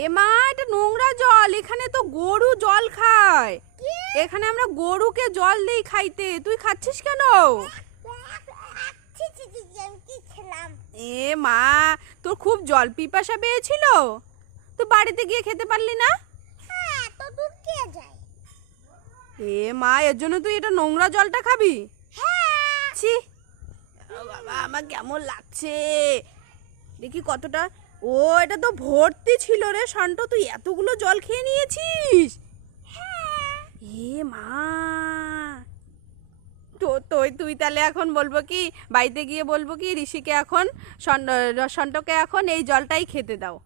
এ মা, এটা নোংরা জল। এখানে তো গরু জল খায়। এখানে আমরা গরুকে জল দেই খাইতে, তুই খাচ্ছিস কেন? এ মা, তোর খুব জল পিপাসা পেয়েছিল, তুই বাড়িতে গিয়ে খেতে পারলি না? এ মা, এর জন্য তুই এটা নোংরা জলটা খাবি? ছি, বাবা আমার কেমন লাগছে দেখি কতটা। ও, এটা তো ভর্তি ছিল রে শান্ত, তুই এতগুলো জল খেয়ে নিয়েছিস? এ মা, তো তুই তাহলে এখন বলবো কি, বাড়িতে গিয়ে বলবো কি ঋষিকে এখন, সন্টকে এখন এই জলটাই খেতে দাও।